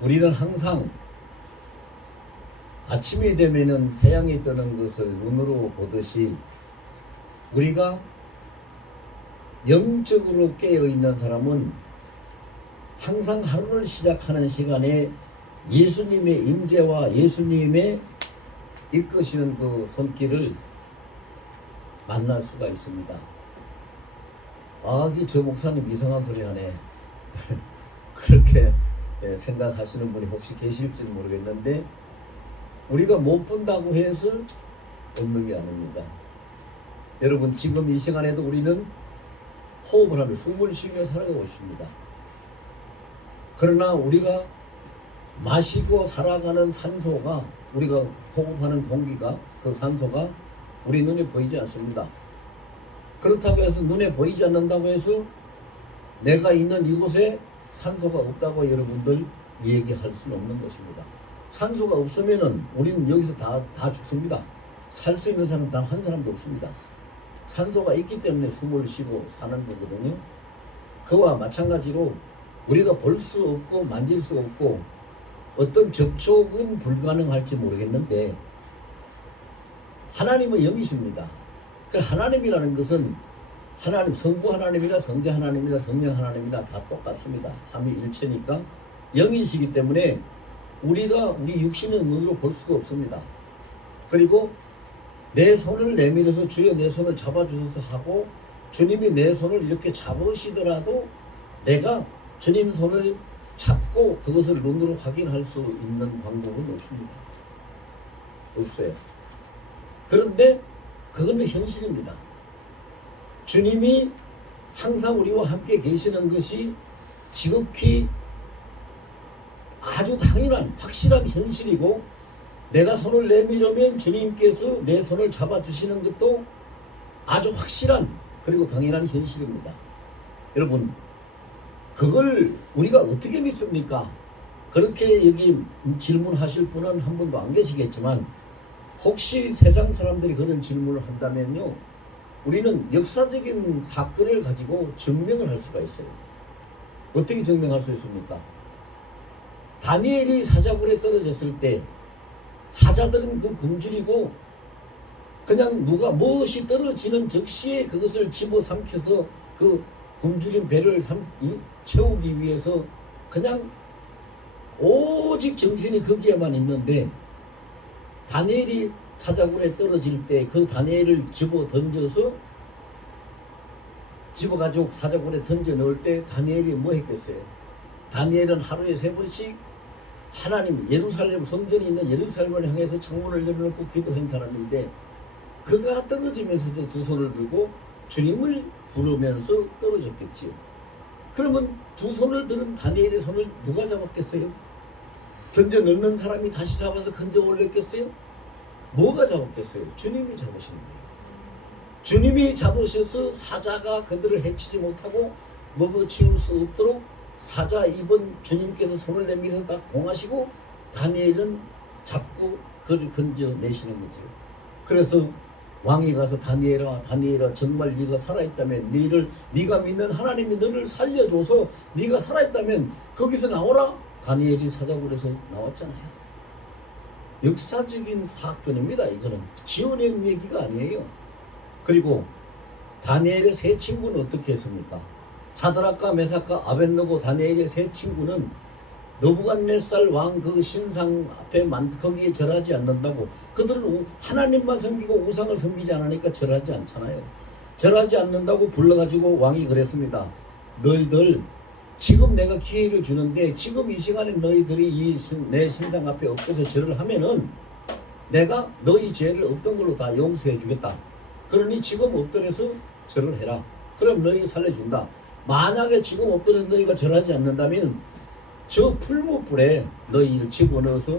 우리는 항상 아침이 되면은 태양이 뜨는 것을 눈으로 보듯이 우리가 영적으로 깨어있는 사람은 항상 하루를 시작하는 시간에 예수님의 임재와 예수님의 이끄시는 그 손길을 만날 수가 있습니다. 저 목사님 이상한 소리 하네. 그렇게 생각하시는 분이 혹시 계실지 모르겠는데, 우리가 못 본다고 해서 없는 게 아닙니다. 여러분, 지금 이 시간에도 우리는 호흡을 하며 숨을 쉬며 살아가고 있습니다. 그러나 우리가 마시고 살아가는 산소가, 우리가 호흡하는 공기가, 그 산소가 우리 눈에 보이지 않습니다. 그렇다고 해서 눈에 보이지 않는다고 해서 내가 있는 이곳에 산소가 없다고 여러분들 얘기할 수는 없는 것입니다. 산소가 없으면은 우리는 여기서 다 죽습니다. 살 수 있는 사람 단 한 사람도 없습니다. 산소가 있기 때문에 숨을 쉬고 사는 거거든요. 그와 마찬가지로 우리가 볼 수 없고 만질 수 없고 어떤 접촉은 불가능할지 모르겠는데, 하나님은 영이십니다. 그 하나님이라는 것은 하나님, 성부 하나님이나 성자 하나님이나 성령 하나님이나 다 똑같습니다. 삼위일체니까 영이시기 때문에 우리 육신의 눈으로 볼 수가 없습니다. 그리고 내 손을 내밀어서 주여 내 손을 잡아주셔서 하고, 주님이 내 손을 이렇게 잡으시더라도 내가 주님 손을 잡고 그것을 눈으로 확인할 수 있는 방법은 없습니다. 없어요. 그런데 그거는 현실입니다. 주님이 항상 우리와 함께 계시는 것이 지극히 아주 당연한 확실한 현실이고, 내가 손을 내밀으면 주님께서 내 손을 잡아주시는 것도 아주 확실한 그리고 당연한 현실입니다. 여러분, 그걸 우리가 어떻게 믿습니까? 그렇게 여기 질문하실 분은 한 분도 안 계시겠지만, 혹시 세상 사람들이 그런 질문을 한다면요, 우리는 역사적인 사건을 가지고 증명을 할 수가 있어요. 어떻게 증명할 수 있습니까? 다니엘이 사자굴에 떨어졌을 때 사자들은 그 굶주리고 그냥 누가 무엇이 떨어지는 즉시에 그것을 집어삼켜서 그 굶주린 배를 채우기 위해서 그냥 오직 정신이 거기에만 있는데, 다니엘이 사자굴에 떨어질 때 그 다니엘을 집어가지고 사자굴에 던져 넣을 때 다니엘이 뭐 했겠어요? 다니엘은 하루에 3번씩 하나님, 예루살렘 성전이 있는 예루살렘을 향해서 창문을 열어놓고 기도한 사람인데, 그가 떨어지면서도 두 손을 들고 주님을 부르면서 떨어졌겠지요. 그러면 두 손을 들은 다니엘의 손을 누가 잡았겠어요? 던져 넣는 사람이 다시 잡아서 건져 올렸겠어요? 뭐가 잡았겠어요? 주님이 잡으신 거예요. 주님이 잡으셔서 사자가 그들을 해치지 못하고 먹어치울 수 없도록 사자 입은 주님께서 손을 내밀어서 딱 봉하시고, 다니엘은 잡고 그를 건져내시는 거죠. 그래서 왕이 가서 다니엘아 정말 네가 살아있다면, 네가 믿는 하나님이 너를 살려줘서 네가 살아있다면 거기서 나오라. 다니엘이 사자굴에서 나왔잖아요. 역사적인 사건입니다. 이거는 지어낸 얘기가 아니에요. 그리고 다니엘의 세 친구는 어떻게 했습니까? 사드락과 메삭과 아벳느고 다니엘의 세 친구는 느부갓네살 왕 그 신상 앞에 거기에 절하지 않는다고. 그들은 하나님만 섬기고 우상을 섬기지 않으니까 절하지 않잖아요. 절하지 않는다고 불러가지고 왕이 그랬습니다. 너희들 지금 내가 기회를 주는데, 지금 이 시간에 너희들이 내 신상 앞에 엎드려서 절을 하면은 내가 너희 죄를 없던 걸로 다 용서해 주겠다. 그러니 지금 엎드려서 절을 해라. 그럼 너희 살려준다. 만약에 지금 엎드려서 너희가 절하지 않는다면 저 풀무불에 너희를 집어넣어서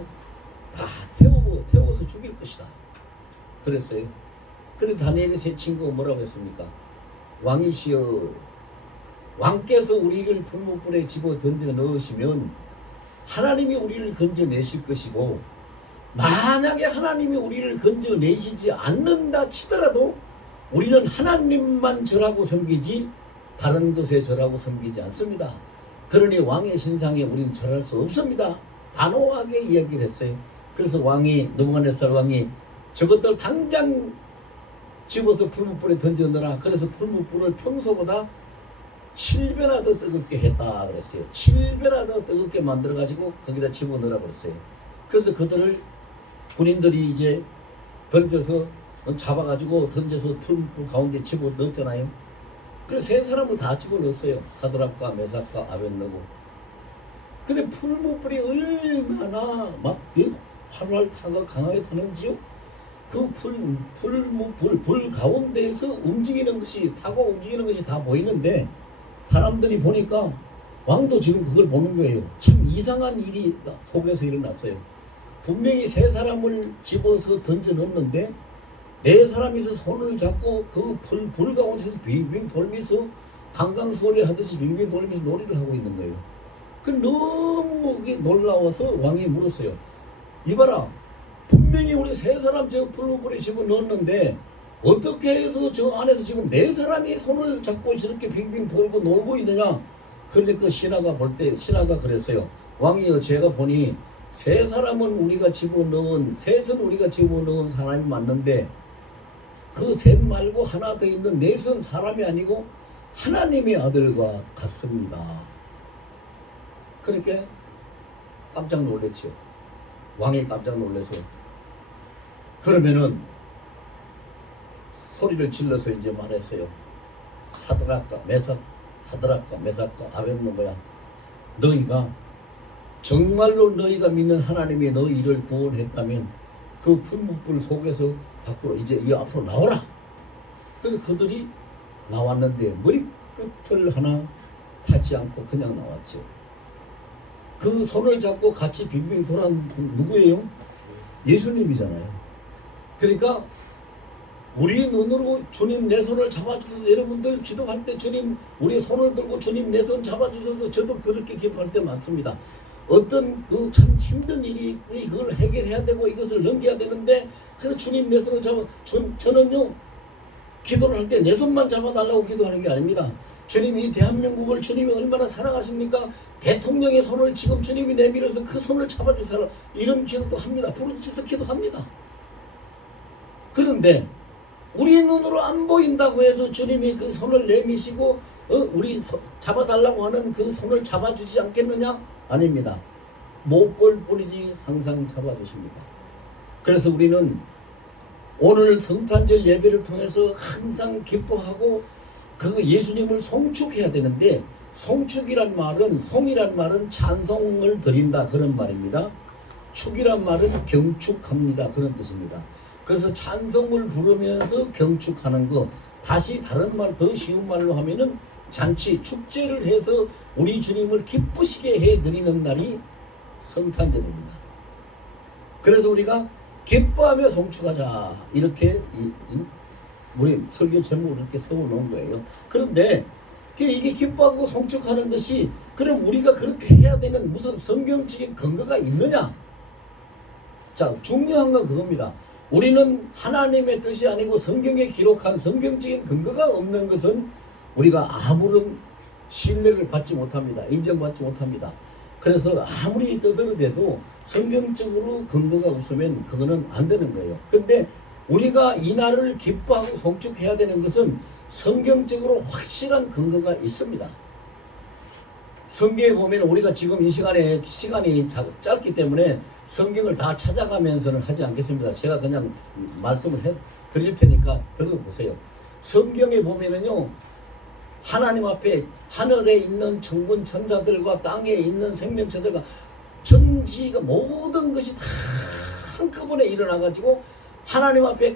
다 태워서 죽일 것이다. 그랬어요. 그래서 다니엘의 세 친구가 뭐라고 했습니까? 왕이시여, 왕께서 우리를 풀무불에 집어 던져 넣으시면 하나님이 우리를 건져내실 것이고, 만약에 하나님이 우리를 건져내시지 않는다 치더라도 우리는 하나님만 절하고 섬기지 다른 것에 절하고 섬기지 않습니다. 그러니 왕의 신상에 우리는 절할 수 없습니다. 단호하게 이야기를 했어요. 그래서 왕이 느부갓네살 왕이 저것들 당장 집어서 풀무불에 던져 넣어라. 그래서 풀무불을 평소보다 7배나 더 뜨겁게 했다 그랬어요. 7배나 더 뜨겁게 만들어 가지고 거기다 집어넣으라 그랬어요. 그래서 그들을 군인들이 이제 던져서 잡아가지고 던져서 풀무불 가운데 집어넣었잖아요. 그래서 세 사람을 다 집어넣었어요. 사드락과 메삭과 아벳느고. 근데 풀무불이 얼마나 막 활활 타가 강하게 타는지요. 그 불 가운데에서 움직이는 것이 타고 움직이는 것이 다 보이는데 사람들이 보니까 왕도 지금 그걸 보는 거예요. 참 이상한 일이 속에서 일어났어요. 분명히 세 사람을 집어서 던져 넣었는데 네 사람이서 손을 잡고 그 불 가운데서 빙빙 돌면서 강강수월래 하듯이 빙빙 돌면서 놀이를 하고 있는 거예요. 그 너무 놀라워서 왕이 물었어요. 이봐라, 분명히 우리 세 사람 저 풀무불에 집어넣었는데 어떻게 해서 저 안에서 지금 네 사람이 손을 잡고 저렇게 빙빙 돌고 놀고 있느냐. 그러니까 그 신하가 볼 때 신하가 그랬어요. 왕이여, 제가 보니 세 사람은 우리가 집어넣은 셋은 우리가 집어넣은 사람이 맞는데 그 셋 말고 하나 더 있는 넷은 사람이 아니고 하나님의 아들과 같습니다. 그러니까 깜짝 놀랐죠. 왕이 깜짝 놀라서 그러면은 소리를 질러서 이제 말했어요. 사드락과 메삭과 아벳느고야, 너희가 정말로 너희가 믿는 하나님이 너희를 구원했다면 그 풀무불 속에서 밖으로 이제 이 앞으로 나오라. 그래서 그들이 나왔는데 머리끝을 하나 타지 않고 그냥 나왔죠. 그 손을 잡고 같이 빙빙 돌아온 누구예요? 예수님이잖아요. 그러니까 우리 눈으로 주님 내 손을 잡아주셔서, 여러분들 기도할 때 주님 우리 손을 들고 주님 내 손 잡아주셔서 저도 그렇게 기도할 때 많습니다. 어떤 그 참 힘든 일이 그걸 해결해야 되고 이것을 넘겨야 되는데 그래서 주님 내 손을 잡아 저는요 기도를 할 때 내 손만 잡아달라고 기도하는 게 아닙니다. 주님이 이 대한민국을 주님이 얼마나 사랑하십니까? 대통령의 손을 지금 주님이 내밀어서 그 손을 잡아주세요. 이런 기도도 합니다. 부르짖어서 기도합니다. 그런데 우리 눈으로 안 보인다고 해서 주님이 그 손을 내미시고 우리 잡아달라고 하는 그 손을 잡아주지 않겠느냐? 아닙니다. 못 볼 뿐이지 항상 잡아주십니다. 그래서 우리는 오늘 성탄절 예배를 통해서 항상 기뻐하고 그 예수님을 송축해야 되는데, 송축이란 말은, 송이란 말은 찬송을 드린다 그런 말입니다. 축이란 말은 경축합니다 그런 뜻입니다. 그래서 찬송을 부르면서 경축하는 거, 다시 다른 말 더 쉬운 말로 하면은 잔치, 축제를 해서 우리 주님을 기쁘시게 해드리는 날이 성탄절입니다. 그래서 우리가 기뻐하며 송축하자 이렇게 우리 설교 제목을 이렇게 세워놓은 거예요. 그런데 이게 기뻐하고 송축하는 것이 그럼 우리가 그렇게 해야 되는 무슨 성경적인 근거가 있느냐? 자, 중요한 건 그겁니다. 우리는 하나님의 뜻이 아니고 성경에 기록한 성경적인 근거가 없는 것은 우리가 아무런 신뢰를 받지 못합니다. 인정받지 못합니다. 그래서 아무리 떠들어대도 성경적으로 근거가 없으면 그거는 안 되는 거예요. 근데 우리가 이 날을 기뻐하고 송축해야 되는 것은 성경적으로 확실한 근거가 있습니다. 성경에 보면 우리가 지금 이 시간이 짧기 때문에 성경을 다 찾아가면서는 하지 않겠습니다. 제가 그냥 말씀을 드릴 테니까 들어보세요. 성경에 보면은요, 하나님 앞에 하늘에 있는 천군 천사들과 땅에 있는 생명체들과 천지가 모든 것이 다 한꺼번에 일어나가지고 하나님 앞에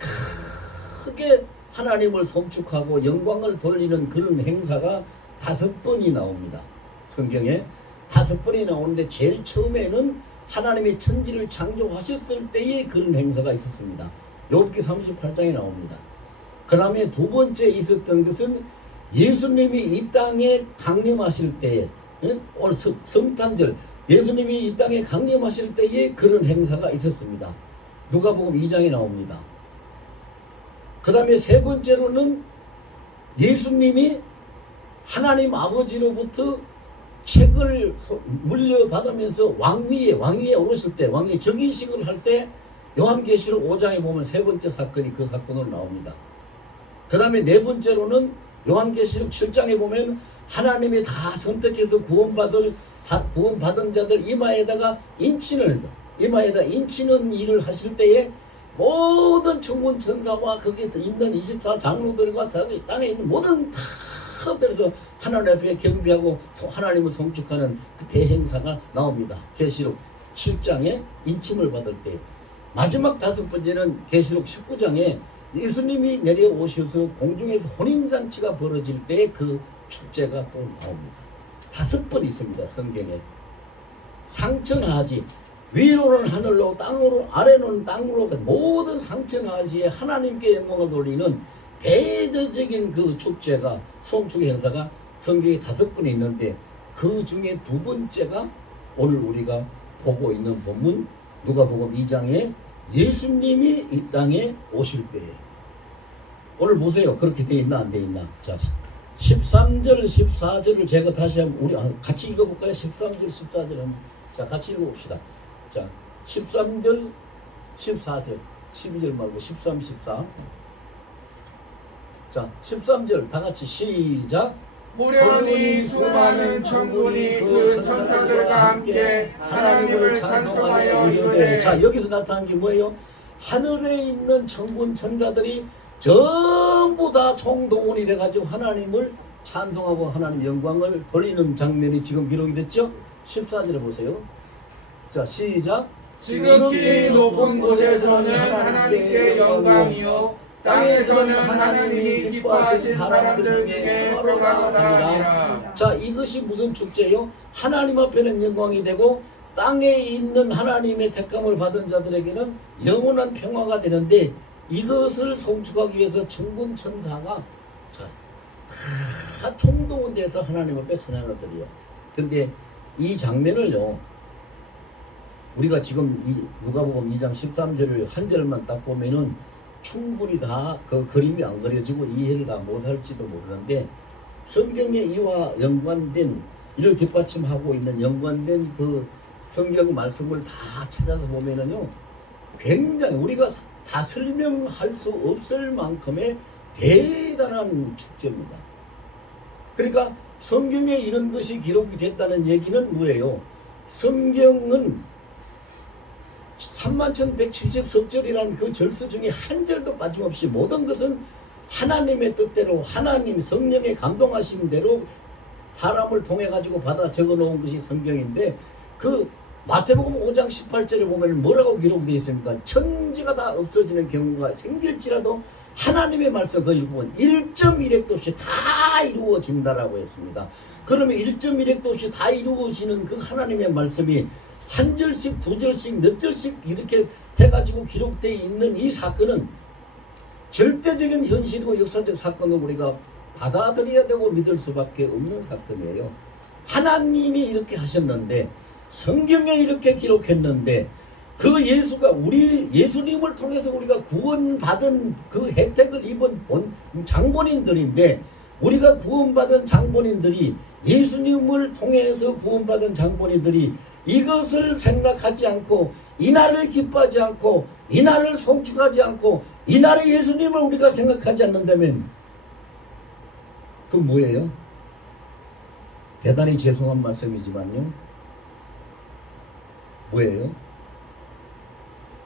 크게 하나님을 송축하고 영광을 돌리는 그런 행사가 5번이 나옵니다. 성경에 5번이 나오는데 제일 처음에는 하나님이 천지를 창조하셨을 때에 그런 행사가 있었습니다. 욥기 38장에 나옵니다. 그 다음에 두 번째 있었던 것은 예수님이 이 땅에 강림하실 때에, 오늘 성탄절 예수님이 이 땅에 강림하실 때에 그런 행사가 있었습니다. 누가복음 2장에 나옵니다. 그 다음에 세 번째로는 예수님이 하나님 아버지로부터 책을 물려받으면서 왕위에 오르실 때, 왕위에 즉위식을 할 때 요한계시록 5장에 보면 세 번째 사건이 그 사건으로 나옵니다. 그 다음에 네 번째로는 요한계시록 7장에 보면 하나님이 다 선택해서 구원받은 자들 이마에다 인치는 일을 하실 때에 모든 천군 천사와 거기에 있는 24장로들과 땅에 있는 모든 다 들어서 하나님 앞에 경배하고 하나님을 송축하는 그 대행사가 나옵니다. 계시록 7장에 인침을 받을 때. 마지막 다섯 번째는 계시록 19장에 예수님이 내려오셔서 공중에서 혼인잔치가 벌어질 때 그 축제가 또 나옵니다. 5번 있습니다. 성경에. 상천하지, 위로는 하늘로, 땅으로, 아래로는 땅으로, 모든 상천하지에 하나님께 영광을 돌리는 대대적인 그 축제가, 송축 행사가 성경에 5번 있는데, 그 중에 두 번째가 오늘 우리가 보고 있는 본문 누가복음 2장에 예수님이 이 땅에 오실 때에. 오늘 보세요. 그렇게 돼 있나 안 돼 있나. 자, 13절 14절을 제가 다시 한번 우리 같이 읽어볼까요? 13절 14절은 자 같이 읽어봅시다. 자 13절 14절 12절 말고 13 14. 자 13절 다 같이 시작. 호련히 수많은 천군이 그 천사들과 함께 하나님을 찬송하여 이르되. 자 여기서 나타난 게 뭐예요? 하늘에 있는 천군 천사들이 전부 다 총동원이 돼가지고 하나님을 찬송하고 하나님 영광을 돌리는 장면이 지금 기록이 됐죠? 14절에 보세요. 자 시작. 지극히 높은 곳에서는 하나님께 영광이요 땅에서는 하나님이 기뻐하신 사람들 중에 평화가 나니라. 자 이것이 무슨 축제요? 하나님 앞에는 영광이 되고 땅에 있는 하나님의 택함을 받은 자들에게는 영원한 평화가 되는데, 이것을 송축하기 위해서 천군 천사가 다 총동원돼서 하나님 앞에 찬양하더래요. 근데 이 장면을요, 우리가 지금 이 누가복음 2장 13절을 한 절만 딱 보면은 충분히 다 그 그림이 안 그려지고 이해를 다 못할지도 모르는데, 성경에 이와 연관된, 이를 뒷받침하고 있는 연관된 그 성경 말씀을 다 찾아서 보면은요, 굉장히 우리가 다 설명할 수 없을 만큼의 대단한 축제입니다. 그러니까 성경에 이런 것이 기록이 됐다는 얘기는 뭐예요? 성경은 31,170석절이라는 그 절수 중에 한 절도 빠짐없이 모든 것은 하나님의 뜻대로, 하나님 성령의 감동하신 대로 사람을 통해 가지고 받아 적어 놓은 것이 성경인데, 그 마태복음 5장 18절에 보면 뭐라고 기록되어 있습니까? 천지가 다 없어지는 경우가 생길지라도 하나님의 말씀 그 일부분 1.1핵도 없이 다 이루어진다라고 했습니다. 그러면 1.1핵도 없이 다 이루어지는 그 하나님의 말씀이 한 절씩 두 절씩 몇 절씩 이렇게 해가지고 기록되어 있는 이 사건은 절대적인 현실이고 역사적 사건을 우리가 받아들여야 되고 믿을 수밖에 없는 사건이에요. 하나님이 이렇게 하셨는데, 성경에 이렇게 기록했는데, 그 예수가 우리 예수님을 통해서 우리가 구원받은 그 혜택을 입은 장본인들인데, 우리가 구원받은 장본인들이, 예수님을 통해서 구원받은 장본인들이 이것을 생각하지 않고, 이날을 기뻐하지 않고, 이날을 송축하지 않고, 이날의 예수님을 우리가 생각하지 않는다면 그 뭐예요? 대단히 죄송한 말씀이지만요, 뭐예요?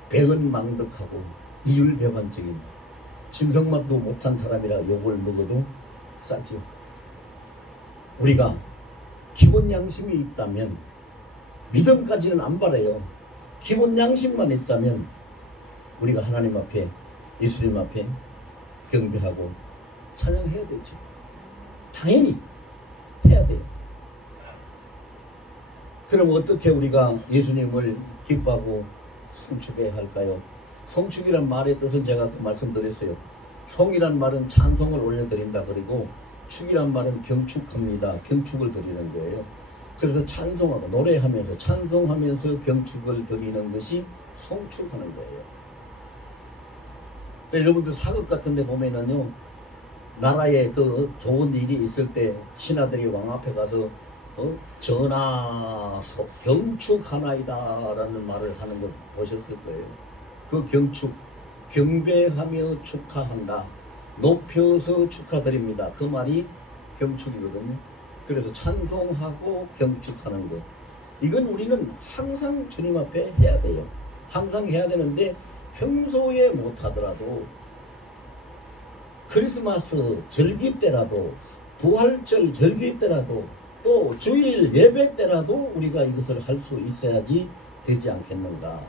백은망덕하고 이율배반적인, 짐승맛도 못한 사람이라 욕을 먹어도 싸죠. 우리가 기본 양심이 있다면, 믿음까지는 안 바라요. 기본 양심만 있다면 우리가 하나님 앞에, 예수님 앞에 경배하고 찬양해야 되죠. 당연히 해야 돼요. 그럼 어떻게 우리가 예수님을 기뻐하고 송축해야 할까요? 송축이란 말의 뜻은 제가 그 말씀드렸어요. 송이란 말은 찬송을 올려드린다, 그리고 축이란 말은 경축합니다. 경축을 드리는 거예요. 그래서 찬송하고 노래하면서 찬송하면서 경축을 드리는 것이 송축하는 거예요. 여러분들 사극 같은 데 보면은요, 나라에 그 좋은 일이 있을 때 신하들이 왕 앞에 가서 전하 경축하나이다라는 말을 하는 거 보셨을 거예요. 그 경축, 경배하며 축하한다. 높여서 축하드립니다. 그 말이 경축이거든요. 그래서 찬송하고 경축하는 것. 이건 우리는 항상 주님 앞에 해야 돼요. 항상 해야 되는데 평소에 못하더라도 크리스마스 절기 때라도 부활절 절기 때라도 또 주일 예배 때라도 우리가 이것을 할 수 있어야지 되지 않겠는가.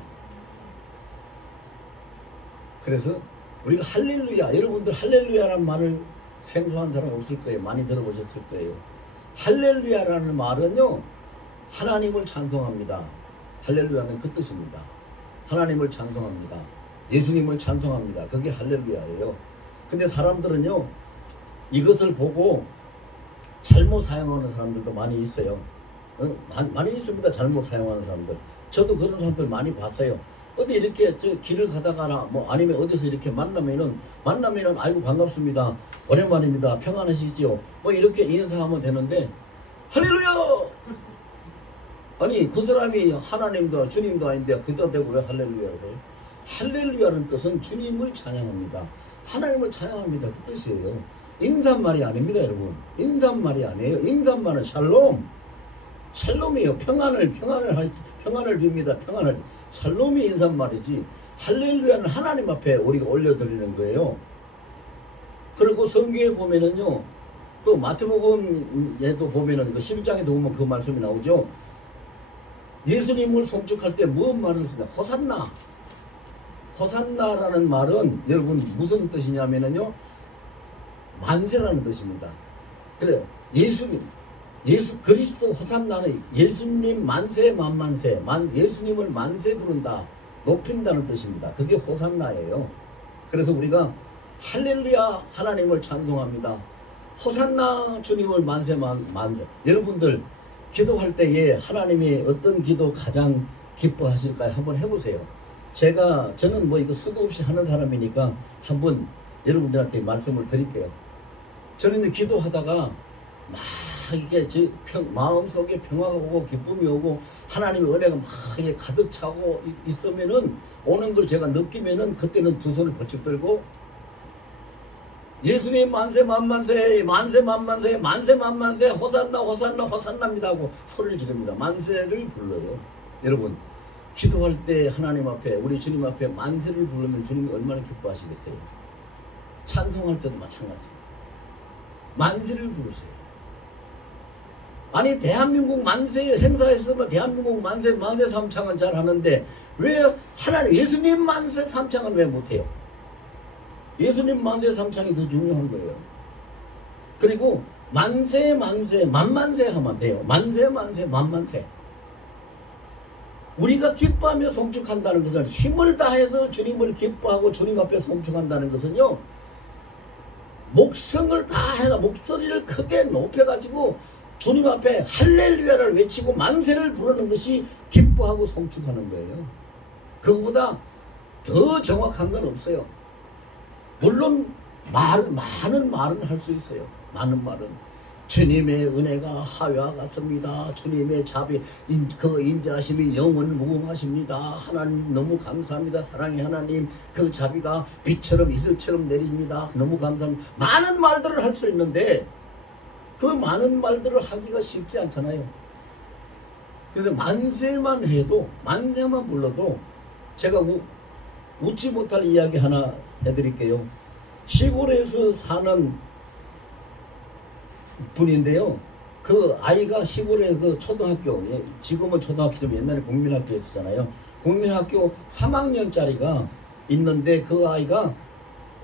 그래서 우리가 할렐루야, 여러분들 할렐루야라는 말을 생소한 사람 없을 거예요. 많이 들어보셨을 거예요. 할렐루야라는 말은요, 하나님을 찬송합니다. 할렐루야는 그 뜻입니다. 하나님을 찬송합니다. 예수님을 찬송합니다. 그게 할렐루야예요. 근데 사람들은요, 이것을 보고 잘못 사용하는 사람들도 많이 있어요. 많이 있습니다. 잘못 사용하는 사람들. 저도 그런 사람들 많이 봤어요. 어디 이렇게 저 길을 가다가나 뭐 아니면 어디서 이렇게 만나면은 아이고 반갑습니다. 오랜만입니다. 평안하시지요? 뭐 이렇게 인사하면 되는데 할렐루야! 아니 그 사람이 하나님도 주님도 아닌데 그다 대고 왜 할렐루야를 해요? 할렐루야는 뜻은 주님을 찬양합니다. 하나님을 찬양합니다. 그 뜻이에요. 인사말이 아닙니다, 여러분. 인사말이 아니에요. 인사말은 샬롬이에요. 평안을 빕니다. 평안을. 샬롬이 인사말이지. 할렐루야는 하나님 앞에 우리가 올려드리는 거예요. 그리고 성경에 보면은요, 또 마태복음에도 보면은 그 11장에도 보면 그 말씀이 나오죠. 예수님을 송축할 때 무슨 말을 쓰냐? 호산나. 호산나라는 말은 여러분 무슨 뜻이냐면은요, 만세라는 뜻입니다. 그래요. 예수 그리스도 호산나는 예수님 만세 만만세, 예수님을 만세 부른다, 높인다는 뜻입니다. 그게 호산나예요. 그래서 우리가 할렐루야 하나님을 찬송합니다. 호산나 주님을 만세 만세. 여러분들 기도할 때에 하나님이 어떤 기도 가장 기뻐하실까요? 한번 해보세요. 저는 뭐 이거 수도 없이 하는 사람이니까 한번 여러분들한테 말씀을 드릴게요. 저는 기도하다가 막 이게 마음속에 평화가 오고 기쁨이 오고 하나님의 은혜가 막 이게 가득 차고 있으면은 오는 걸 제가 느끼면은 그때는 두 손을 번쩍 들고 예수님 만세 만만세 만세 만만세 만세 만만세 호산나 호산나 호산나입니다 하고 소리를 지릅니다. 만세를 불러요. 여러분 기도할 때 하나님 앞에 우리 주님 앞에 만세를 부르면 주님이 얼마나 기뻐하시겠어요. 찬송할 때도 마찬가지예요. 만세를 부르세요. 아니 대한민국 만세 행사했으면 대한민국 만세 삼창은 잘 하는데 왜 하나님 예수님 만세 삼창은 왜 못해요? 예수님 만세 삼창이 더 중요한 거예요. 그리고 만세 만만세 하면 돼요. 만세 만만세. 우리가 기뻐하며 송축한다는 것은 힘을 다해서 주님을 기뻐하고 주님 앞에 송축한다는 것은요, 목성을 다해서 목소리를 크게 높여가지고 주님 앞에 할렐루야를 외치고 만세를 부르는 것이 기뻐하고 송축하는 거예요. 그거보다 더 정확한 건 없어요. 물론 많은 말은 할 수 있어요. 많은 말은 주님의 은혜가 하와 같습니다. 주님의 자비 그 인자하심이 영원 무궁하십니다. 하나님 너무 감사합니다. 사랑의 하나님 그 자비가 비처럼 이슬처럼 내립니다. 너무 감사합니다. 많은 말들을 할 수 있는데 그 많은 말들을 하기가 쉽지 않잖아요. 그래서 만세만 해도 만세만 불러도 제가 웃지 못할 이야기 하나 해드릴게요. 시골에서 사는 분인데요. 그 아이가 시골에 그 초등학교, 지금은 초등학교 옛날에 국민학교였잖아요. 국민학교 3학년짜리가 있는데 그 아이가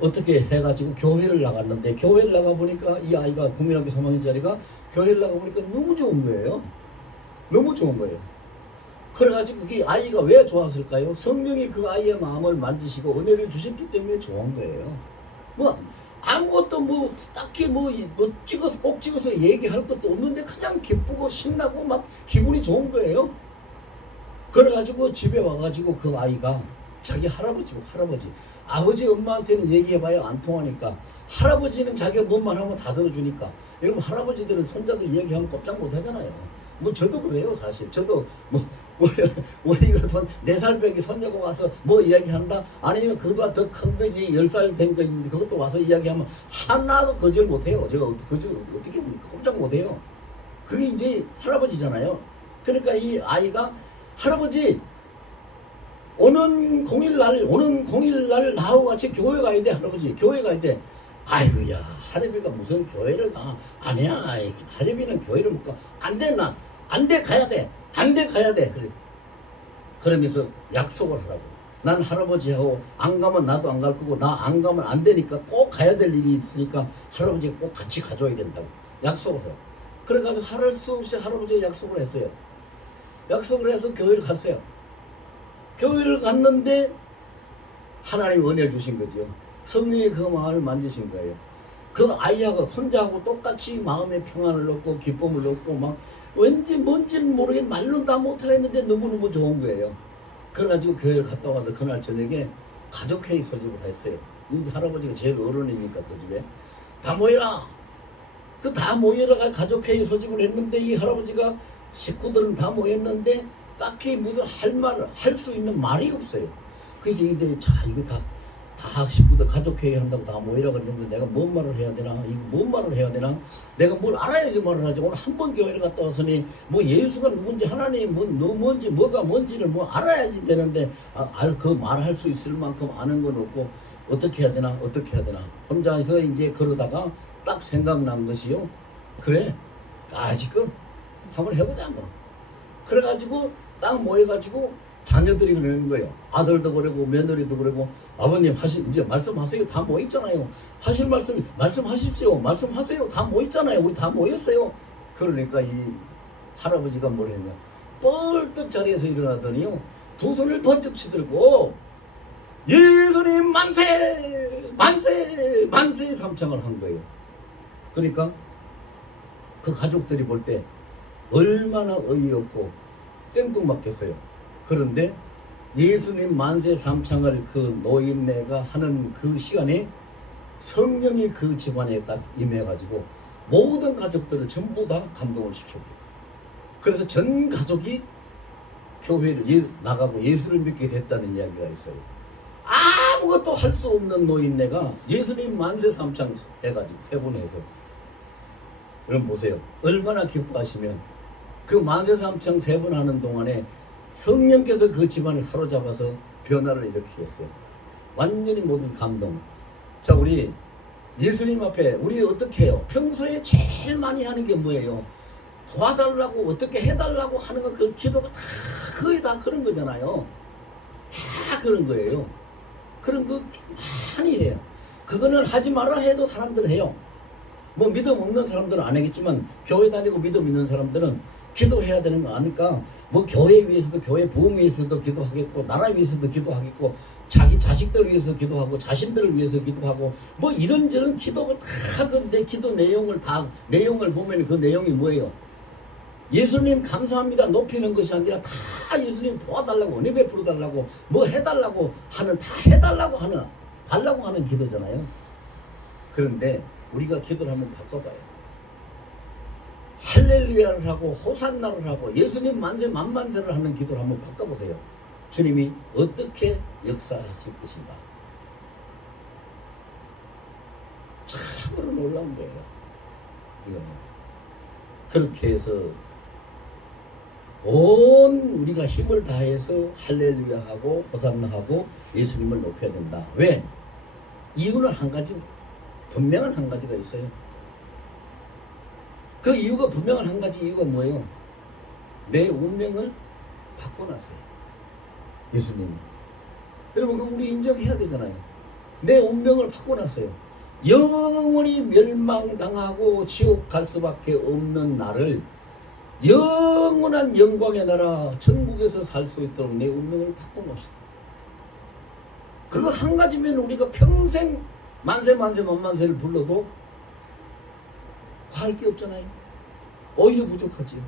어떻게 해가지고 교회를 나갔는데 교회를 나가보니까 이 아이가 국민학교 3학년짜리가 교회를 나가보니까 너무 좋은 거예요. 너무 좋은 거예요. 그래가지고 그 아이가 왜 좋았을까요? 성령이 그 아이의 마음을 만지시고 은혜를 주셨기 때문에 좋은 거예요. 뭐 아무것도 뭐 딱히 꼭 찍어서 얘기할 것도 없는데 그냥 기쁘고 신나고 막 기분이 좋은 거예요. 그래가지고 집에 와가지고 그 아이가 자기 할아버지 아버지 엄마한테는 얘기해봐야 안 통하니까 할아버지는 자기가 뭔 말하면 다 들어주니까 여러분 할아버지들은 손자들 얘기하면 꼼짝 못 하잖아요. 뭐 저도 그래요 사실. 저도 뭐 우리 이거 4살 배기 손녀가 와서 뭐 이야기한다 아니면 그거보다 더 큰 거 이제 10살 된 거 있는데 그것도 와서 이야기하면 하나도 거절 못해요. 제가 거절 어떻게 합니까? 꼼짝 못해요. 그게 이제 할아버지잖아요. 그러니까 이 아이가 할아버지 오는 공일날 나하고 같이 교회 가야 돼. 할아버지 교회 가야 돼. 아이고야 할애비가 무슨 교회를 가. 아니야 할애비는 교회를 못 가. 안 돼 나 안 돼 가야 돼. 안 돼 가야 돼. 그래. 그러면서 약속을 하라고. 난 할아버지하고 안 가면 나도 안 갈 거고 나 안 가면 안 되니까 꼭 가야 될 일이 있으니까 할아버지가 꼭 같이 가줘야 된다고 약속을 해요. 그래가지고 할 수 없이 할아버지가 약속을 했어요. 약속을 해서 교회를 갔어요. 교회를 갔는데 하나님 은혜를 주신 거죠. 성령이 그 마음을 만지신 거예요. 그 아이하고 손자하고 똑같이 마음의 평안을 얻고 기쁨을 얻고 막 왠지 뭔지는 모르겠는데 말로 다 못하겠는데 너무너무 좋은 거예요. 그래가지고 교회를 갔다 와서 그날 저녁에 가족회의 소집을 했어요. 이 할아버지가 제일 어른이니까 그 집에 다 모여라. 그 다 모여라 가족회의 소집을 했는데 이 할아버지가 식구들은 다 모였는데 딱히 무슨 할 수 있는 말이 없어요. 그래서 이제 자 이거 다 식구들 가족회의 한다고 다 모이라고 했는데 내가 뭔 말을 해야 되나? 이거 뭔 말을 해야 되나? 내가 뭘 알아야지 말을 하지. 오늘 한 번 교회를 갔다 왔으니 뭐 예수가 누군지 하나님 뭔지 뭐가 뭔지를 뭐 알아야지 되는데 그 말할 수 있을 만큼 아는 건 없고 어떻게 해야 되나? 혼자서 이제 그러다가 딱 생각난 것이요. 그래 아직은 한번 해보자 뭐. 그래가지고 딱 모여가지고 자녀들이 그러는 거예요. 아들도 그러고 며느리도 그러고 아버님 이제 말씀하세요. 다 모였잖아요. 하실 말씀하십시오. 말씀하세요. 다 모였잖아요. 우리 다 모였어요. 그러니까 이 할아버지가 뭐라 했냐. 뻘떡 자리에서 일어나더니요. 두 손을 번쩍 치들고 예수님 만세! 만세! 만세! 삼창을 한 거예요. 그러니까 그 가족들이 볼 때 얼마나 어이없고 생뚱맞겠어요. 그런데 예수님 만세 삼창을 그 노인네가 하는 그 시간에 성령이 그 집안에 딱 임해가지고 모든 가족들을 전부 다 감동을 시켜요. 그래서 전 가족이 교회를 나가고 예수를 믿게 됐다는 이야기가 있어요. 아무것도 할 수 없는 노인네가 예수님 만세 삼창 해가지고 3번 해서 여러분 보세요. 얼마나 기뻐하시면 그 만세 삼창 3번 하는 동안에 성령께서 그 집안을 사로잡아서 변화를 일으키겠어요. 완전히 모든 감동. 자, 우리 예수님 앞에 우리 어떻게 해요? 평소에 제일 많이 하는 게 뭐예요? 도와달라고 어떻게 해달라고 하는 거 그 기도가 다 거의 다 그런 거잖아요. 다 그런 거예요. 그런 거 많이 해요. 그거는 하지 말라 해도 사람들은 해요. 뭐 믿음 없는 사람들은 안 하겠지만 교회 다니고 믿음 있는 사람들은 기도해야 되는 거 아니까 뭐 교회 위해서도 교회 부흥 위해서도 기도하겠고 나라 위해서도 기도하겠고 자기 자식들 위해서 기도하고 자신들을 위해서 기도하고 뭐 이런저런 기도가 다 내 기도 내용을 보면 그 내용이 뭐예요? 예수님 감사합니다 높이는 것이 아니라 다 예수님 도와달라고 은혜 베풀어 달라고 뭐 해달라고 하는 다 해달라고 하는 달라고 하는 기도잖아요. 그런데 우리가 기도를 한번 바꿔봐요. 할렐루야를 하고 호산나를 하고 예수님 만세 만만세를 하는 기도를 한번 바꿔보세요. 주님이 어떻게 역사하실 것인가. 참으로 놀라운 거예요. 이거는. 그렇게 해서 온 우리가 힘을 다해서 할렐루야하고 호산나하고 예수님을 높여야 된다. 왜? 이유는 한 가지, 분명한 한 가지가 있어요. 그 이유가 분명한 한 가지 이유가 뭐예요? 내 운명을 바꿔놨어요. 예수님이. 여러분 그거 우리 인정해야 되잖아요. 내 운명을 바꿔놨어요. 영원히 멸망당하고 지옥 갈 수밖에 없는 나를 영원한 영광의 나라 천국에서 살 수 있도록 내 운명을 바꿔놓으셨어요. 그거 한 가지면 우리가 평생 만세 만세 만만세를 불러도 할 게 없잖아요. 오히려 부족하지요.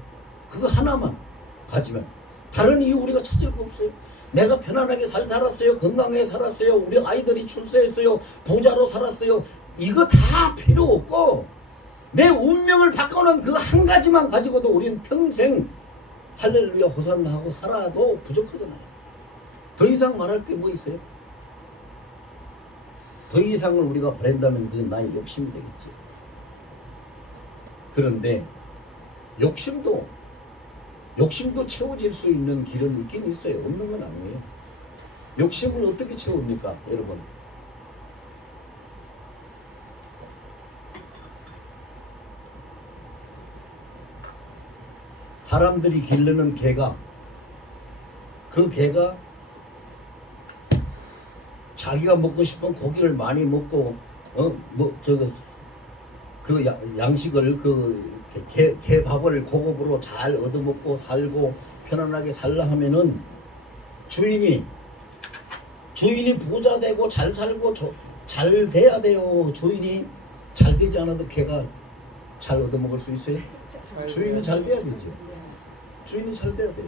그거 하나만 가지면 다른 이유 우리가 찾을 거 없어요. 내가 편안하게 살았어요. 건강하게 살았어요. 우리 아이들이 출세했어요. 부자로 살았어요. 이거 다 필요 없고 내 운명을 바꿔놓은 그 한 가지만 가지고도 우리는 평생 할렐루야 호산나 하고 살아도 부족하잖아요. 더 이상 말할 게 뭐 있어요? 더 이상을 우리가 바란다면 그건 나의 욕심이 되겠지. 그런데 욕심도 채워질 수 있는 길은 있긴 있어요. 없는 건 아니에요. 욕심을 어떻게 채웁니까, 여러분? 사람들이 기르는 개가, 그 개가 자기가 먹고 싶은 고기를 많이 먹고 그 양식을 개 밥을 고급으로 잘 얻어먹고 살고 편안하게 살라 하면은 주인이 부자 되고 잘 살고 잘 돼야 돼요. 주인이 잘 되지 않아도 개가 잘 얻어먹을 수 있어요? 주인이 잘 돼야 되죠. 주인이 잘 돼야 돼요.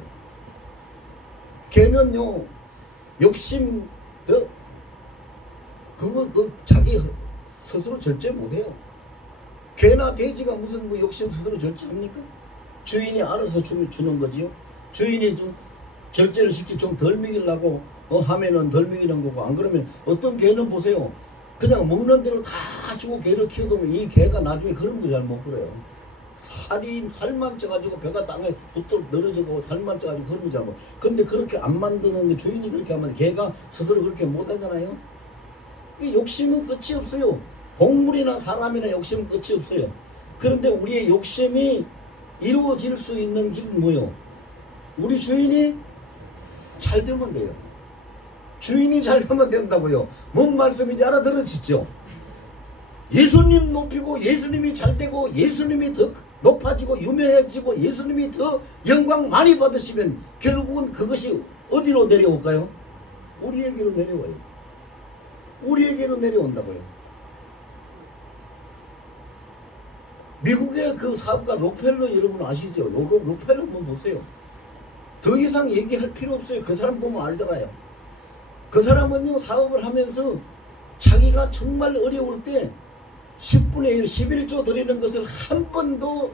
개는요 욕심 그거 자기 스스로 절제 못해요. 개나 돼지가 무슨 뭐 욕심 스스로 절제합니까? 주인이 알아서 주는 거지요. 주인이 좀 절제를 시키 좀 덜 먹이려고 하면은 덜 먹이는 거고, 안 그러면 어떤 개는 보세요. 그냥 먹는 대로 다 주고 개를 키워두면 이 개가 나중에 걸음도 잘 못 걸어요. 살만 쪄가지고 배가 땅에 붙도록 늘어지고 살만 쪄가지고 걸음도 잘 못. 근데 그렇게 안 만드는 게 주인이 그렇게 하면 개가 스스로 그렇게 못 하잖아요. 이 욕심은 끝이 없어요. 동물이나 사람이나 욕심은 끝이 없어요. 그런데 우리의 욕심이 이루어질 수 있는 길은 뭐요? 우리 주인이 잘 되면 돼요. 주인이 잘 되면 된다고요. 뭔 말씀인지 알아들으시죠? 예수님 높이고 예수님이 잘 되고 예수님이 더 높아지고 유명해지고 예수님이 더 영광 많이 받으시면 결국은 그것이 어디로 내려올까요? 우리에게로 내려와요. 우리에게로 내려온다고요. 미국의 그 사업가 록펠러 여러분 아시죠? 록펠러 한번 보세요. 더 이상 얘기할 필요 없어요. 그 사람 보면 알잖아요. 그 사람은요 사업을 하면서 자기가 정말 어려울 때 10분의 1, 11조 드리는 것을 한 번도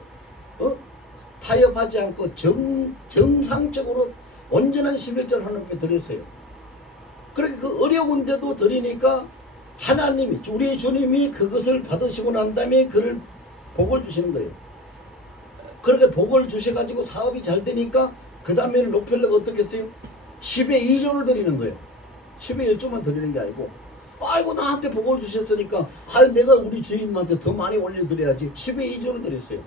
타협하지 않고 정상적으로 온전한 11조를 하나님께 드렸어요. 그렇게 그 어려운데도 드리니까 하나님이, 우리 주님이 그것을 받으시고 난 다음에 그를 복을 주시는 거예요. 그렇게 복을 주셔가지고 사업이 잘 되니까 그 다음에는 록펠러가 어떻게 했어요? 10의 2조를 드리는 거예요. 10의 1조만 드리는 게 아니고, 아이고 나한테 복을 주셨으니까 내가 우리 주인님한테 더 많이 올려드려야지. 10의 2조를 드렸어요.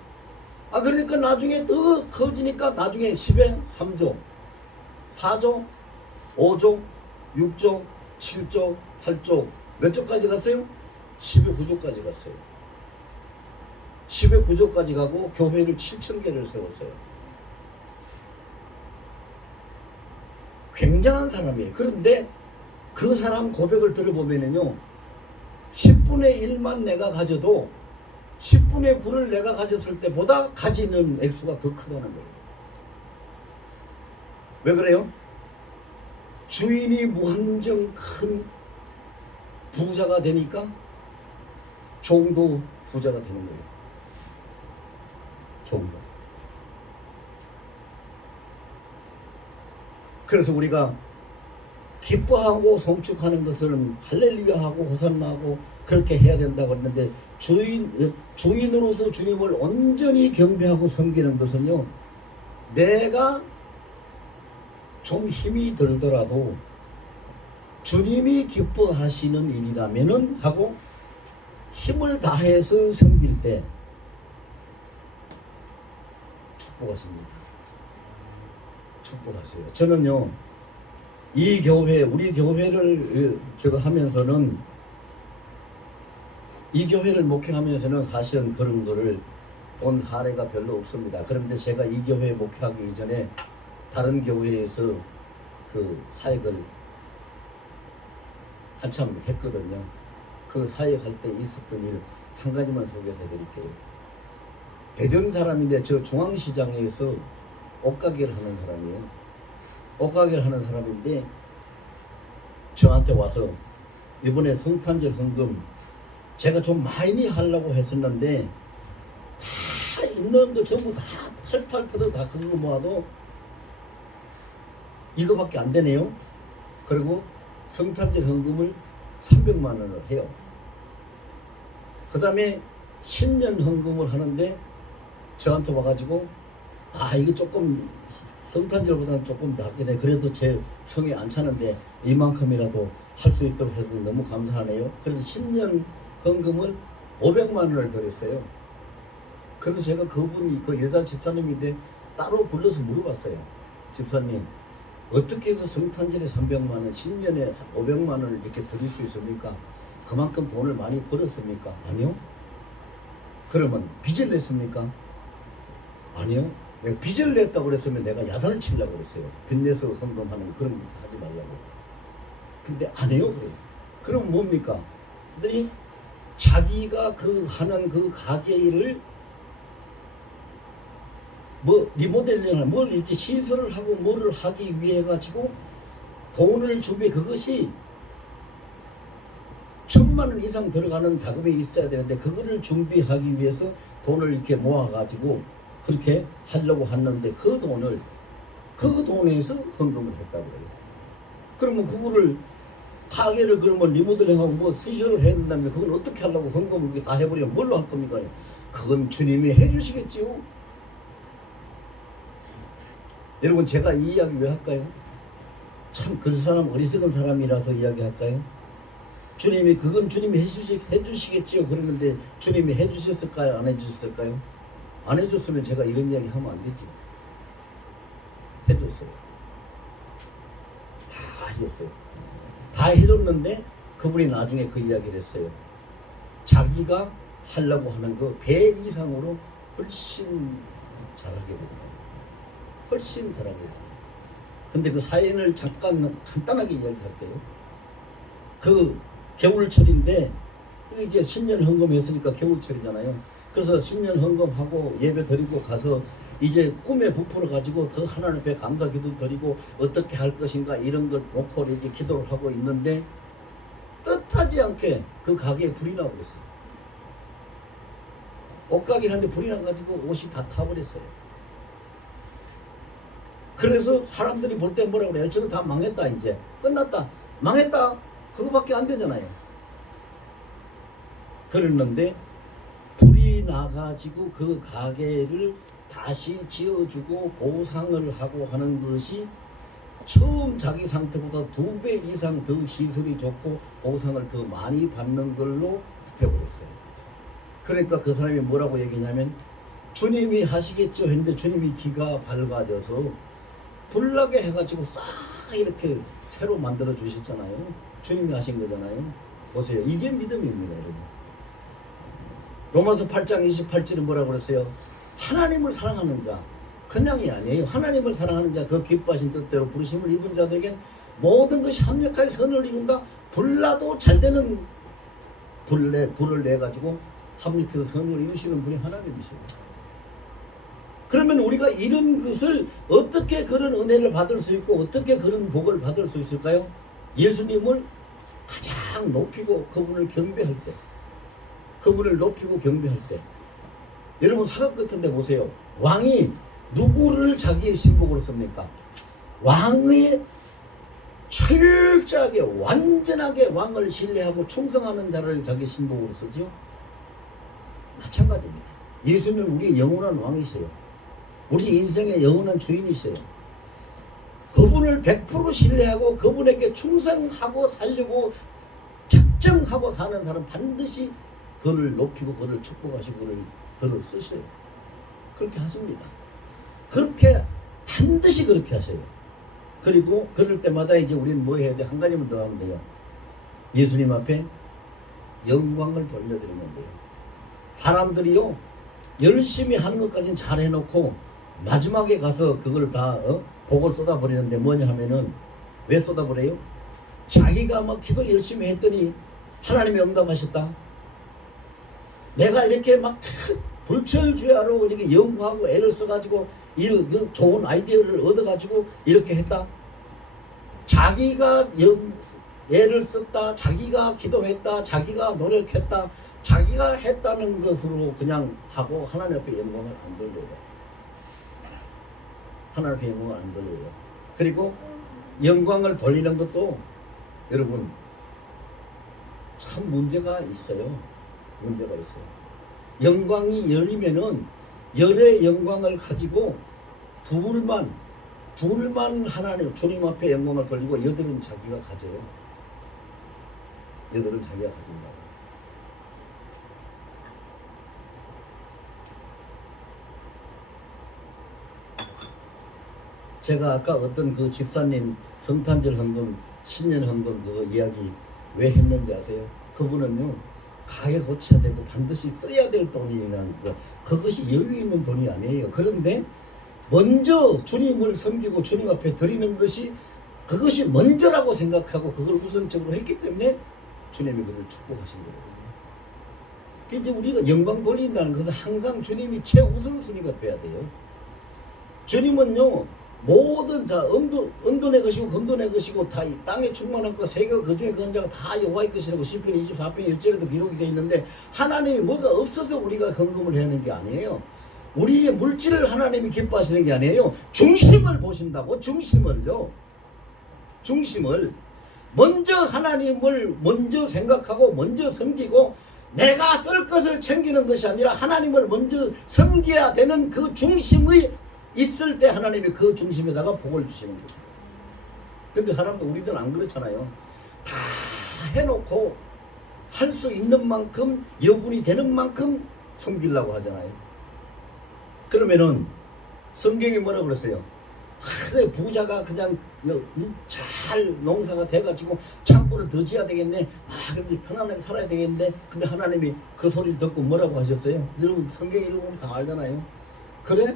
그러니까 나중에 더 커지니까 나중에 10의 3조, 4조, 5조, 6조, 7조, 8조, 몇 조까지 갔어요? 10의 9조까지 갔어요. 10의 9조까지 가고 교회를 7,000개를 세웠어요. 굉장한 사람이에요. 그런데 그 사람 고백을 들어보면요 10분의 1만 내가 가져도 10분의 9를 내가 가졌을 때보다 가지는 액수가 더 크다는 거예요. 왜 그래요? 주인이 무한정 큰 부자가 되니까 종도 부자가 되는 거예요. 종도. 그래서 우리가 기뻐하고 송축하는 것은 할렐루야하고 호산나하고 그렇게 해야 된다고 했는데, 주인으로서 주님을 온전히 경배하고 섬기는 것은요 내가 좀 힘이 들더라도 주님이 기뻐하시는 일이라면은 하고 힘을 다해서 섬길 때 축복하십니다. 축복하세요. 저는요 이 교회, 우리 교회를 제가 하면서는, 이 교회를 목회하면서는 사실은 그런 거를 본 사례가 별로 없습니다. 그런데 제가 이 교회 목회하기 이전에 다른 교회에서 그 사역을 한참 했거든요. 그 사역할 때 있었던 일 한 가지만 소개해 드릴게요. 대전 사람인데 저 중앙시장에서 옷가게를 하는 사람이에요. 옷가게를 하는 사람인데 저한테 와서 이번에 성탄절 헌금 제가 좀 많이 하려고 했었는데 다 있는 거 전부 다 탈탈 털어 다 그거 모아도 이거밖에 안 되네요. 그리고 성탄절 헌금을 300만 원을 해요. 그 다음에 신년 헌금을 하는데 저한테 와가지고 이거 조금 성탄절보다는 조금 낮게 그래도 제 성에 안 차는데 이만큼이라도 할 수 있도록 해서 너무 감사하네요. 그래서 신년 헌금을 500만 원을 드렸어요. 그래서 제가 그분이 그 여자 집사님인데 따로 불러서 물어봤어요. 집사님 어떻게 해서 성탄절에 300만 원, 신년에 500만 원을 이렇게 드릴 수 있습니까? 그만큼 돈을 많이 벌었습니까? 아니요. 그러면 빚을 냈습니까? 아니요. 내가 빚을 냈다고 그랬으면 내가 야단을 치려고 그랬어요. 빚 내서 헌금하는 그런 거 하지 말라고. 근데 안 해요. 그럼 뭡니까? 그랬더니 자기가 그 하는 그 가게를 뭐 리모델링을 뭘 이렇게 시설을 하고 뭐를 하기 위해 가지고 돈을 준비해. 그것이 1,000만 원 이상 들어가는 자금이 있어야 되는데 그거를 준비하기 위해서 돈을 이렇게 모아 가지고 그렇게 하려고 했는데 그 돈에서 헌금을 했다고 그래요. 그러면 그거를 가게를 그러면 리모델링하고 뭐 시설을 해야 된다면 그건 어떻게 하려고 헌금을 다 해버리면 뭘로 할 겁니까? 그건 주님이 해주시겠지요. 여러분 제가 이 이야기 왜 할까요? 참 그 사람 어리석은 사람이라서 이야기할까요? 주님이 그건 주님이 해주시겠지요. 그러는데 주님이 해주셨을까요? 안 해주셨을까요? 안 해줬으면 제가 이런 이야기 하면 안 되지. 해줬어요. 다 해줬어요. 다 해줬는데 그분이 나중에 그 이야기를 했어요. 자기가 하려고 하는 그 배 이상으로 훨씬 잘하게 됩니다. 훨씬 잘하게 됩니다. 근데 그 사연을 잠깐 간단하게 이야기할게요. 그 겨울철인데 이제 신년 헌금했으니까 겨울철이잖아요. 그래서 신년 헌금하고 예배 드리고 가서 이제 꿈에 부풀어 가지고 더 하나님 앞에 감사 기도 드리고 어떻게 할 것인가 이런 걸 놓고 이렇게 기도를 하고 있는데 뜻하지 않게 그 가게에 불이 나버렸어요. 옷가게를 하는데 불이 나가지고 옷이 다 타버렸어요. 그래서 사람들이 볼 때 뭐라고 그래요? 저거 다 망했다. 이제 끝났다. 망했다. 그거밖에 안 되잖아요. 그랬는데 불이 나가지고 그 가게를 다시 지어주고 보상을 하고 하는 것이 처음 자기 상태보다 2배 이상 더 시설이 좋고 보상을 더 많이 받는 걸로 해버렸어요. 그러니까 그 사람이 뭐라고 얘기냐면 주님이 하시겠죠 했는데 주님이 기가 밝아져서 불나게 해가지고 싹 이렇게 새로 만들어 주셨잖아요. 주님이 하신 거잖아요. 보세요. 이게 믿음입니다, 여러분. 로마서 8장 28절은 뭐라고 그랬어요? 하나님을 사랑하는 자, 그냥이 아니에요. 하나님을 사랑하는 자, 그 기뻐하신 뜻대로 부르심을 입은 자들에겐 모든 것이 합력하여 선을 이룬다. 불나도 잘 되는 불을 내가지고 합력해서 선을 이루시는 분이 하나님이세요. 그러면 우리가 이런 것을 어떻게 그런 은혜를 받을 수 있고 어떻게 그런 복을 받을 수 있을까요? 예수님을 가장 높이고 그분을 경배할 때, 그분을 높이고 경배할 때. 여러분 사각 같은데 보세요. 왕이 누구를 자기의 신복으로 씁니까? 왕의 철저하게 완전하게 왕을 신뢰하고 충성하는 자를 자기 신복으로 쓰죠. 마찬가지입니다. 예수님은 우리의 영원한 왕이세요. 우리 인생의 영원한 주인이세요. 그분을 100% 신뢰하고 그분에게 충성하고 살려고 작정하고 사는 사람 반드시 그를 높이고 그를 축복하시고 그를 쓰셔요. 그렇게 하십니다. 그렇게 반드시 그렇게 하세요. 그리고 그럴 때마다 이제 우리는 뭐 해야 돼? 한 가지만 더 하면 돼요. 예수님 앞에 영광을 돌려드리는 거예요. 사람들이요 열심히 하는 것까지는 잘 해놓고 마지막에 가서 그걸 다 복을 쏟아버리는데 뭐냐 하면은 왜 쏟아버려요? 자기가 막 기도 열심히 했더니 하나님이 응답하셨다. 내가 이렇게 막 불철주야로 이렇게 연구하고 애를 써가지고 좋은 아이디어를 얻어가지고 이렇게 했다. 자기가 애를 썼다. 자기가 기도했다. 자기가 노력했다. 자기가 했다는 것으로 그냥 하고 하나님 앞에 영광을 안 돌려요. 하나님 앞에 영광을 안 돌려요. 그리고 영광을 돌리는 것도 여러분 참 문제가 있어요. 문제가 있어요. 영광이 열리면은 열의 영광을 가지고 둘만 하나님 주님 앞에 영광을 돌리고 여들은 자기가 가져요. 여들은 자기가 가진다고. 제가 아까 어떤 그 집사님 성탄절 헌금, 신년 헌금 그 이야기 왜 했는지 아세요? 그분은요, 가게 고쳐야 되고 반드시 써야 될 돈이라는 거, 그것이 여유 있는 돈이 아니에요. 그런데 먼저 주님을 섬기고 주님 앞에 드리는 것이 그것이 먼저라고 생각하고 그걸 우선적으로 했기 때문에 주님이 그를 축복하신 거거든요. 이제 우리가 영광 돌린다는 것은 항상 주님이 최우선순위가 돼야 돼요. 주님은요, 모든 자 은돈의 것이고 금돈의 것이고 다 이 땅에 충만한 것 세계와 그 중에 그 자가 다 여호와의 것이라고 시편 24편 1절에도 기록이 되어 있는데, 하나님이 뭐가 없어서 우리가 헌금을 하는 게 아니에요. 우리의 물질을 하나님이 기뻐하시는 게 아니에요. 중심을 보신다고. 중심을요. 중심을 먼저 하나님을 먼저 생각하고 먼저 섬기고 내가 쓸 것을 챙기는 것이 아니라 하나님을 먼저 섬겨야 되는 그 중심의 있을 때 하나님이 그 중심에다가 복을 주시는 거죠. 근데 사람도 우리들은 안 그렇잖아요. 다 해놓고 할 수 있는 만큼 여분이 되는 만큼 섬기려고 하잖아요. 그러면은 성경이 뭐라고 그랬어요? 부자가 그냥 잘 농사가 돼가지고 창고를 더 지어야 되겠네. 그런데 편안하게 살아야 되겠는데, 근데 하나님이 그 소리를 듣고 뭐라고 하셨어요? 여러분 성경 읽으면 다 알잖아요. 그래?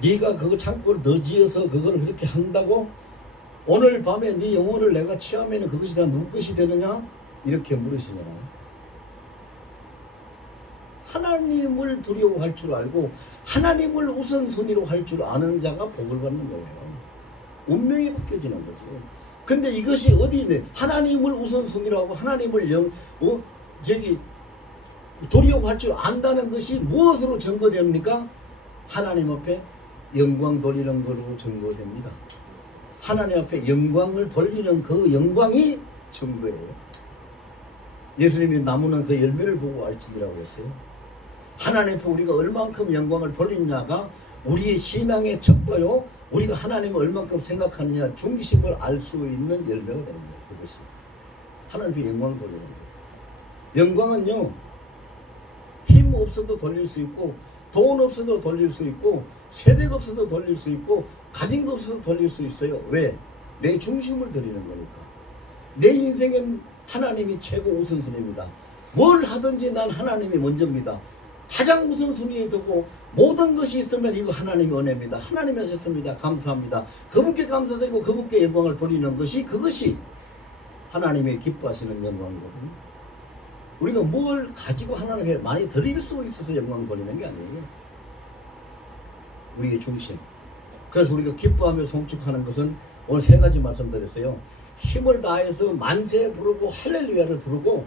네가 그거 창고를 더 지어서 그걸 그렇게 한다고? 오늘 밤에 네 영혼을 내가 취하면 그것이 다 누구 것이 되느냐? 이렇게 물으시잖아요. 하나님을 두려워할 줄 알고 하나님을 우선순위로 할 줄 아는 자가 복을 받는 거예요. 운명이 바뀌어지는 거죠. 근데 이것이 어디 있네? 하나님을 우선순위로 하고 하나님을 두려워할 줄 안다는 것이 무엇으로 증거됩니까? 하나님 앞에 영광 돌리는 걸로 증거됩니다. 하나님 앞에 영광을 돌리는 그 영광이 증거예요. 예수님이 나무는 그 열매를 보고 알지니라고 했어요. 하나님 앞에 우리가 얼만큼 영광을 돌리냐가 우리의 신앙의 척도요, 우리가 하나님을 얼만큼 생각하느냐 중심을 알 수 있는 열매가 되는 거예요. 그것이 하나님 앞에 영광을 돌리는 거예요. 영광은요, 힘 없어도 돌릴 수 있고 돈 없어도 돌릴 수 있고 세대가 없어도 돌릴 수 있고 가진 거 없어도 돌릴 수 있어요. 왜? 내 중심을 드리는 거니까. 내 인생은 하나님이 최고 우선순위입니다. 뭘 하든지 난 하나님이 먼저입니다. 가장 우선순위에 두고 모든 것이 있으면 이거 하나님의 은혜입니다. 하나님이 하셨습니다. 감사합니다. 그분께 감사드리고 그분께 영광을 돌리는 것이, 그것이 하나님이 기뻐하시는 영광이거든요. 우리가 뭘 가지고 하나님께 많이 드릴 수 있어서 영광 돌리는 게 아니에요. 우리의 중심. 그래서 우리가 기뻐하며 송축하는 것은 오늘 세 가지 말씀드렸어요. 힘을 다해서 만세 부르고 할렐루야를 부르고,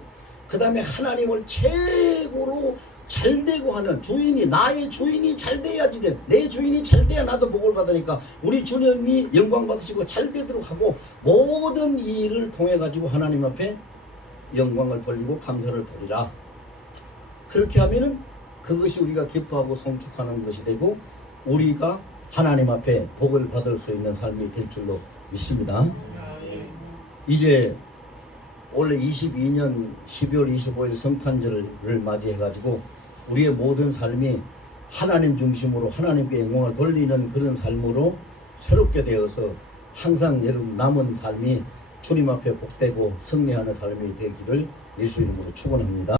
그 다음에 하나님을 최고로 잘되고 하는 주인이, 나의 주인이 잘돼야지 돼. 내 주인이 잘돼야 나도 복을 받으니까 우리 주님이 영광 받으시고 잘되도록 하고, 모든 일을 통해 가지고 하나님 앞에 영광을 돌리고 감사를 돌리라. 그렇게 하면은 그것이 우리가 기뻐하고 송축하는 것이 되고 우리가 하나님 앞에 복을 받을 수 있는 삶이 될 줄로 믿습니다. 이제 원래 22년 12월 25일 성탄절을 맞이해 가지고 우리의 모든 삶이 하나님 중심으로 하나님께 영광을 돌리는 그런 삶으로 새롭게 되어서 항상 여러분 남은 삶이 주님 앞에 복되고 승리하는 삶이 되기를 예수 이름으로 축원합니다.